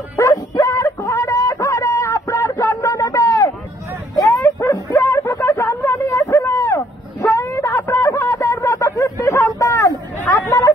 কুষ্টিয়ার ঘরে ঘরে আপনার জন্ম নেবে। এই কুষ্টিয়ার বুকে জন্ম নিয়েছিল শহীদ আফরাজ ফাহাদের মতো কীর্তি সন্তান। আপনারা